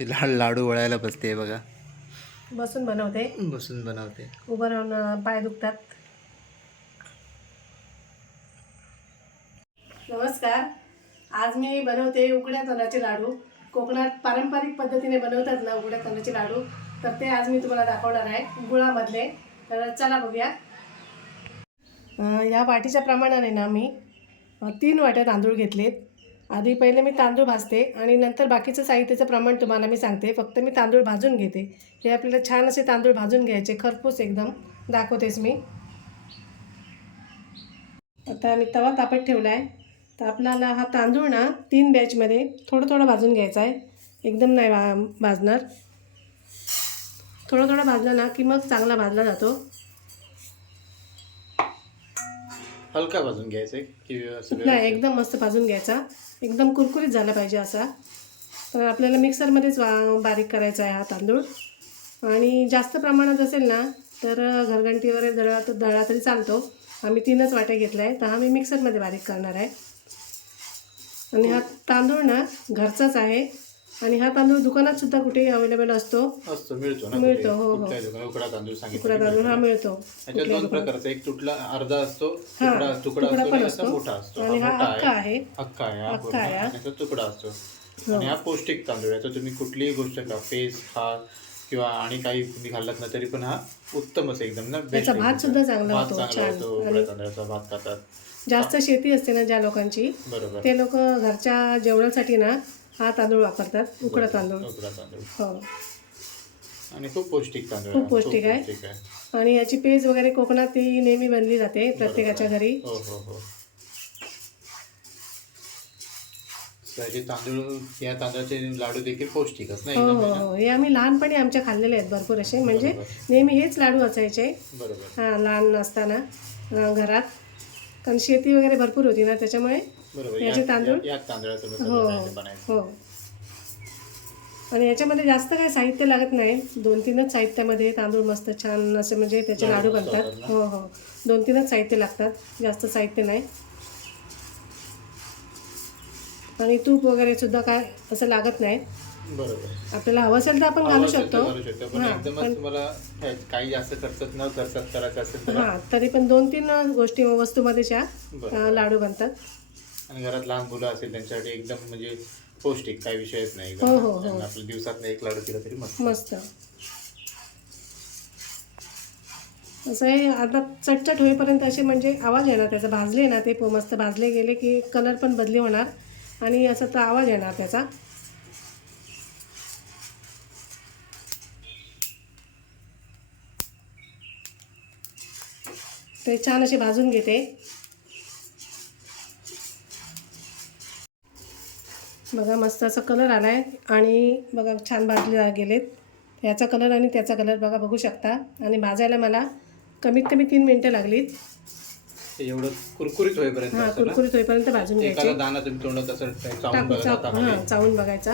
लाडू वळायला बसते बघा. बसून बनवते. बसून बनवते. उभं राहून पाय दुखतात. नमस्कार. आज मी बनवते उकड्या तांदळाचे लाडू. कोकणात पारंपरिक पद्धतीने बनवतात ना उकड्या तांदळाचे लाडू, तर ते आज मी तुम्हाला दाखवणार आहे गुळामधले. तर चला बघूया. या वाटीच्या प्रमाणाने ना मी 3 वाट्या तांदूळ घेतलेत. आधी पहिले मी तांदूळ भाजते आणि नंतर बाकीचं साहित्याचं प्रमाण तुम्हाला मी सांगते. फक्त मी तांदूळ भाजून घेते. हे आपल्याला छान असे तांदूळ भाजून घ्यायचे, खरपूस एकदम. दाखवतेच मी. आता मी तवा तापत ठेवला आहे. तर आपल्याला हा तांदूळ ना 3 बॅचमध्ये थोडं थोडं भाजून घ्यायचा आहे. एकदम नाही भाजणार. थोडं थोडं भाजला ना की मग चांगला भाजला जातो. हलका भाजून घ्यायचं की नाही, एकदम मस्त भाजून घ्यायचा. एकदम कुरकुरीत झाला पाहिजे असा. तर आपल्याला मिक्सरमध्येच बारीक करायचा आहे हा तांदूळ. आणि जास्त प्रमाणात असेल ना तर घरघंटी वगैरे दळा तरी चालतो. आम्ही 3च वाट्या घेतल्या आहे, तर हा मी मिक्सरमध्ये बारीक करणार आहे. आणि हा तांदूळ ना घरचाच आहे. आणि हा तांदूळ दुकानात सुद्धा कुठेही अवेलेबल असतो. मिळतो ना. मिळतो, हो हो. उकडा तांदूळ उकडा तांदूळ हा मिळतो. त्याच्यात 2 प्रकारचा, एक तुटला अर्धा असतो, तुकडा पण असतो, मोठा असतो. आणि हा हक्का आहे. हक्का आहे. त्याचा तुकडा असतो. आणि हा पौष्टिक तांदूळ आहे. तर तुम्ही कुठलीही गोष्ट खा, पेज खा किंवा आणि काही तुम्ही खाल्लात ना तरी पण हा उत्तमच एकदम ना. त्याचा भात सुद्धा चांगला होतो. छान. उकड्या तांदळाचा भात खातात. जास्त शेती असते ना ज्या लोकांची, बरोबर, ते लोक घरच्या जेवणासाठी ना हा तांदूळ वापरतात, उकडा तांदूळ. हो. आणि खूप पौष्टिक तांदूळ, खूप पौष्टिक आहे. आणि याची पेज वगैरे कोकणात ती नेहमी बनली जाते प्रत्येकाच्या घरी. हो हो हो. तांदूळ, या तांदळाचे लाडू देखील पौष्टिकच नाही. हो हो हो. हे आम्ही लहानपणी आमच्या खाल्लेले आहेत भरपूर असे. म्हणजे नेहमी हेच लाडू असायचे. बरोबर. हां, लहान असताना घरात. कारण शेती वगैरे भरपूर होती ना, त्याच्यामुळे याचे तांदूळ. हो हो. आणि याच्यामध्ये जास्त काही साहित्य लागत नाही. 2-3च साहित्यामध्ये तांदूळ मस्त छान असे म्हणजे त्याचे लाडू बनतात. हो हो. 2-3च साहित्य लागतात, जास्त साहित्य नाही. आणि तूप वगैरे सुद्धा काय असं लागत नाही. बरोबर. आपल्याला हवं असेल तर आपण घालू शकतो. काही जास्त खर्च न करायचं असेल तर हां, तरी पण 2-3 गोष्टी वस्तूमध्येच्या लाडू बनतात. आणि घरात लहान मुलं असेल त्यांच्यासाठी एकदम म्हणजे पौष्टिक, काही विषयच नाही. हो हो हो. आपल्या दिवसात एक लाडू केला तरी मस्त. असं आहे. आता चटचट होईपर्यंत असे म्हणजे आवाज येणार त्याचा. भाजले ना ते मस्त भाजले गेले की कलर पण बदली होणार आणि असा तर आवाज येणार त्याचा. ते छान असे भाजून घेते. बघा मस्त असा कलर आला आहे. आणि बघा छान भाजले गेलेत. याचा कलर आणि त्याचा कलर बघा, बघू शकता. आणि भाजायला मला कमीत कमी 3 मिनटं लागलीत. एवढं कुरकुरीत होईपर्यंत. हां, कुरकुरीत होईपर्यंत भाजून घ्यायचे. दाणा तुम्ही तोंडात असं हां, चावून बघायचा.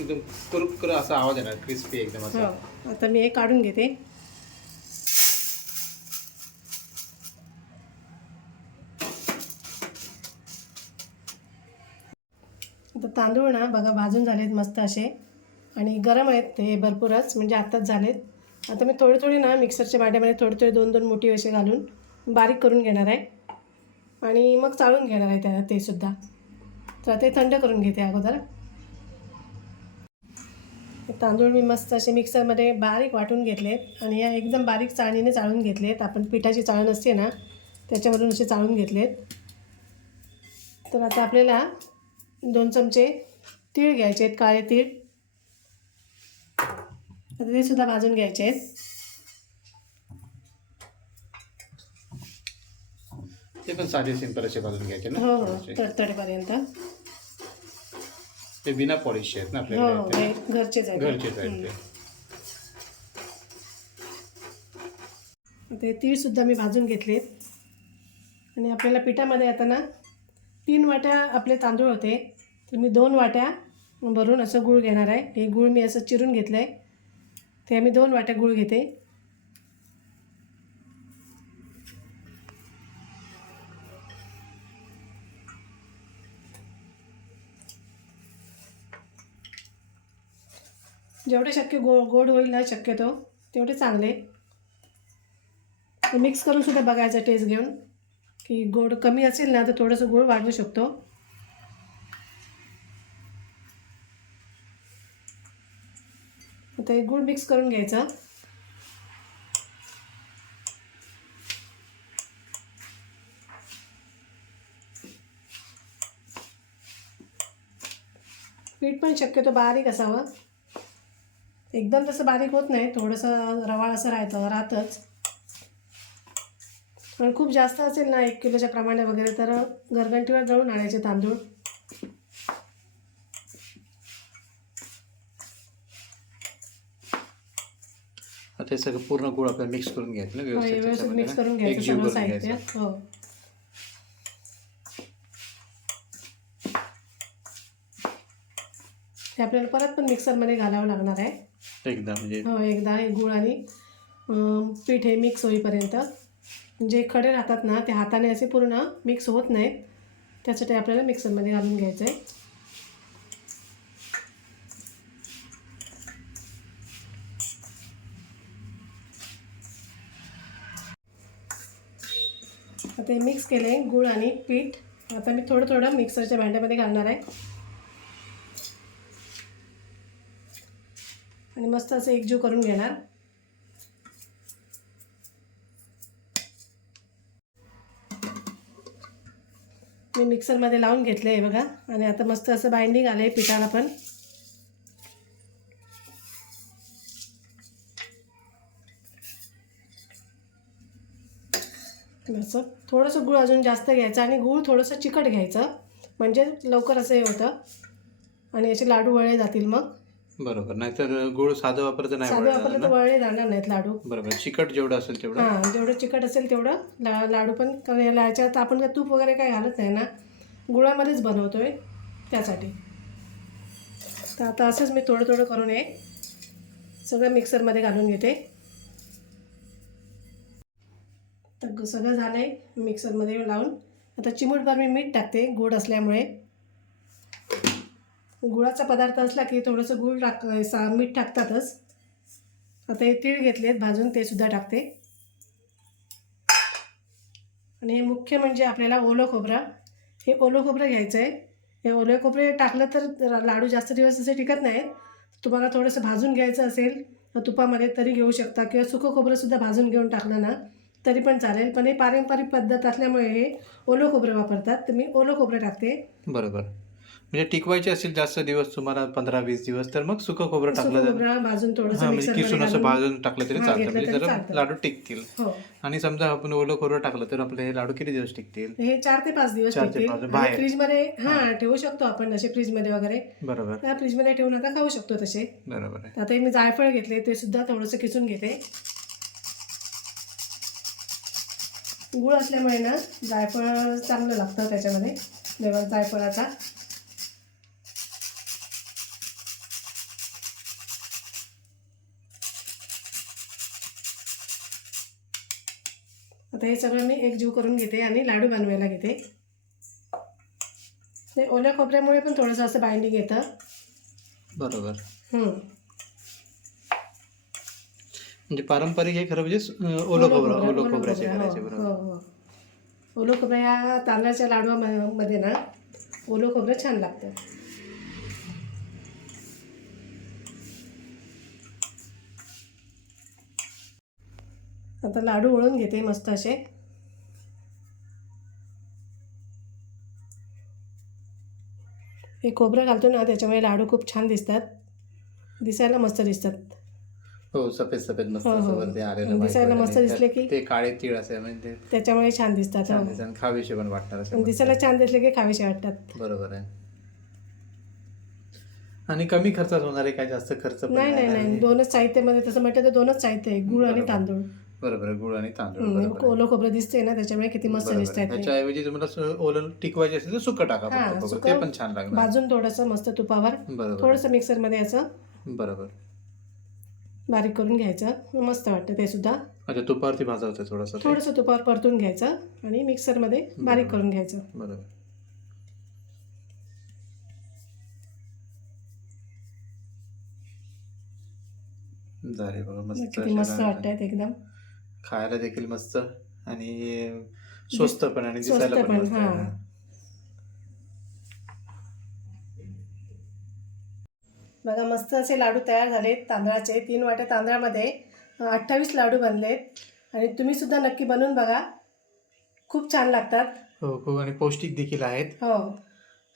एकदम कुरकुर असा आवाज येणार, क्रिस्पी एकदम असा. हो. आता मी हे काढून घेते. आता तांदूळ ना बघा भाजून झालेत मस्त असे. आणि गरम आहेत ते भरपूरच, म्हणजे आत्ताच झालेत. आता मी थोडे ना मिक्सरच्या भांड्यामध्ये थोडे 2-2 मोठी असे घालून बारीक करून घेणार आहे. आणि मग चाळून घेणार आहे ते सुद्धा. तर ते थंड करून घेते अगोदर. तांदूळ मी मस्त असे मिक्सरमध्ये बारीक वाटून घेतलेत. आणि या एकदम बारीक चाळणीने चाळून घेतलेत. आपण पिठाची चाळण असते ना त्याच्यामधून असे चाळून घेतलेत. तर आता आपल्याला 2 चमचे तीळ घ्यायचे आहेत, काळे तीळ. आता ते सुद्धा भाजून घ्यायचे आहेत. ते पण साधे सिंपल असे भाजून घ्यायचे ना. हो हो, तडतडेपर्यंत. ते बिना पॉलिशचे आहेत ना हो हो, घरचेच आहेत. ते तीळ सुद्धा मी भाजून घेतलेत. आणि आपल्याला पिठामध्ये आता ना 3 वाट्या आपले तांदूळ होते, तर मी 2 वाट्या भरून असं गूळ घेणार आहे. हे गूळ मी असं चिरून घेतलं आहे. ते आम्ही 2 वाट्या गूळ घेते. जेवढे शक्य गोड होईल ना शक्यतो तेवढे चांगले. मिक्स करून सुद्धा बघायचं टेस्ट घेऊन, की गोड कमी असेल ना तर थोडंसं गोड वाढवू शकतो. आता हे गूळ मिक्स करून घ्यायचं. पीठ पण शक्यतो बारीक असावं, एकदम तसं बारीक होत नाही, थोडंसं रवाळ असं राहतंच. पण खूप जास्त असेल ना 1 किलोच्या प्रमाणे वगैरे तर घरघंटीवर दळून आणायचे तांदूळ. आता हे सगळं पूर्ण गुळ आपल्याला मिक्स करून घ्यायचं ना व्यवस्थित मिक्स करून घ्यायचं सगळं साहित्य. हो, ते आपल्याला परत पण मिक्सरमध्ये घालावं लागणार आहे एकदा, म्हणजे हो एकदा. हे गूळ आणि पीठ हे मिक्स होईपर्यंत, जे खडे राहतात ना ते हाताने असे पूर्ण मिक्स होत नाहीत, त्यासाठी आपल्याला मिक्सरमध्ये घालून घ्यायचं आहे. आता हे मिक्स केलं आहे गूळ आणि पीठ. आता मी थोडं थोडं मिक्सरच्या भांड्यामध्ये घालणार आहे आणि मस्त असं एकजीव करून घेणार. मी मिक्सरमध्ये लावून घेतलं आहे बघा, आणि आता मस्त असं बाइंडिंग आलं आहे पिठाला पण. असं थोडंसं गूळ अजून जास्त घ्यायचं आणि गूळ थोडंसं चिकट घ्यायचं, म्हणजे लवकर असं हे होतं आणि याचे लाडू वळले जातील मग. बरोबर, नाहीतर गुळ साधं वापरतं नाही, साधं वापरलं तर वळले जाणार नाहीत लाडू. बरोबर, चिकट जेवढं असेल तेवढं. हां, जेवढं चिकट असेल तेवढं लाडू पण. कारण याला ह्याच्यात आपण काय तूप वगैरे काय घालत नाही ना, गुळामध्येच बनवतोय त्यासाठी. तर आता असंच मी थोडं थोडं करून हे सगळं मिक्सरमध्ये घालून घेते. तर सगळं झालं आहे मिक्सरमध्ये लावून. आता चिमूटभर मी मीठ टाकते, गोड असल्यामुळे. गुळाचा पदार्थ असला की थोडंसं मीठ टाकतातच. आता हे तीळ घेतलेत भाजून, ते सुद्धा टाकते. आणि हे मुख्य म्हणजे आपल्याला ओलं खोबरं. हे ओलं खोबरं घ्यायचं आहे. हे ओले खोबरे टाकलं तर लाडू जास्त दिवस असे टिकत नाहीत. तुम्हाला थोडंसं भाजून घ्यायचं असेल तुपामध्ये तरी घेऊ शकता, किंवा सुकं खोबरंसुद्धा भाजून घेऊन टाकलं ना तरी पण चालेल. पण हे पारंपरिक पद्धत असल्यामुळे हे ओलं खोबरं वापरतात, तर मी ओलं खोबरं टाकते. बरोबर, म्हणजे टिकवायचे असेल जास्त दिवस तुम्हाला, 15-20 दिवस, तर मग सुकं खोबरं टाकलं खोबरं भाजून थोडंसं किसून असं भाजून टाकलं तरी चालतं, म्हणजे जरा चालतं. लाडू टिकतील. हो, आणि समजा आपण ओलं खोबरं टाकलं तर आपले हे लाडू किती दिवस टिकतील? हे 4 ते 5 दिवस 4 ते टिकतील. 5 बाहेर. फ्रीजमध्ये ठेवू शकतो आपण, असे फ्रीजमध्ये वगैरे. बरोबर, त्या फ्रीजमध्ये ठेवून आता खाऊ शकतो तसे. बरोबर आहे. आता मी जायफळ घेतले, ते सुद्धा थोडंसं किसून घेते. गूळ असल्यामुळे ना जायफळ चांगलं लागतं त्याच्यामध्ये, जायफळाचा. आता हे सगळं मी एकजीव करून घेते आणि लाडू बनवायला घेते. ते ओल्या खोबऱ्यामुळे पण थोडंसं असं बाइंडिंग येतं. बरोबर, म्हणजे पारंपरिक हे खरं म्हणजे ओलं खोबऱ्याचे करायचे. बरोबर, ओलं खोबरं या तांदळाच्या लाडवामध्ये ना ओलं खोबरं छान लागतं. आता लाडू वळून घेते मस्त असे. हे खोबरं घालतो ना त्याच्यामुळे लाडू खूप छान दिसतात, दिसायला मस्त दिसतात. हो, सफेद सफेद मस्त हो, हो. वरती आलेलं दिसायला मस्त दिसले की ते काळे तीळ असे म्हणजे त्याच्यामुळे छान दिसतात. छान दिसतात, खावीशे पण वाटतात असे. दिसायला छान दिसले की खावीशे वाटतात. बरोबर आहे. आणि कमी खर्चात होणारे, काय जास्त खर्च पण नाही. दोनच साहित्यामध्ये तसं म्हटलं तर दोनच साहित्य आहे, गूळ आणि तांदूळ. बरोबर, गुळ आणि तांदूळ. ओलं खोबरं दिसते ना त्याच्यामुळे किती मस्त दिसत आहे. त्याच्याऐवजी तुम्हाला ओलं टिकवायचे असेल तर सुकं टाका फक्त, ते पण छान लागणार. भाजून थोडंसं मस्त तुपावर, बरोबर, थोडंसं मिक्सरमध्ये असं बरोबर बारीक करून घ्यायचं, मस्त वाटतं ते सुद्धा. अच्छा, तुपावरती भाजवते थोडंसं तुपावर परतून घ्यायचं आणि मिक्सरमध्ये बारीक करून घ्यायचं. बरोबर. झाले बघा मस्त किती असे मस्त लाडू वाटत झाले. आहेत एकदम. खायला देखील मस्त आणि स्वस्त पण आणि स्वस्त दिसायला पण पण, मस्त हां. आहे. बघा मस्त असे लाडू तयार झालेत तांदळाचे. 3 वाट्या तांदळामध्ये 28 लाडू बनलेत आणि तुम्ही सुद्धा नक्की बनवून बघा. खूप छान लागतात. हो खूप आणि पौष्टिक देखील आहेत. हो.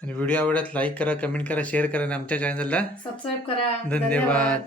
आणि व्हिडिओ आवडत लाईक करा, कमेंट करा, शेअर करा आणि आमच्या चॅनलला सबस्क्राईब करा. धन्यवाद.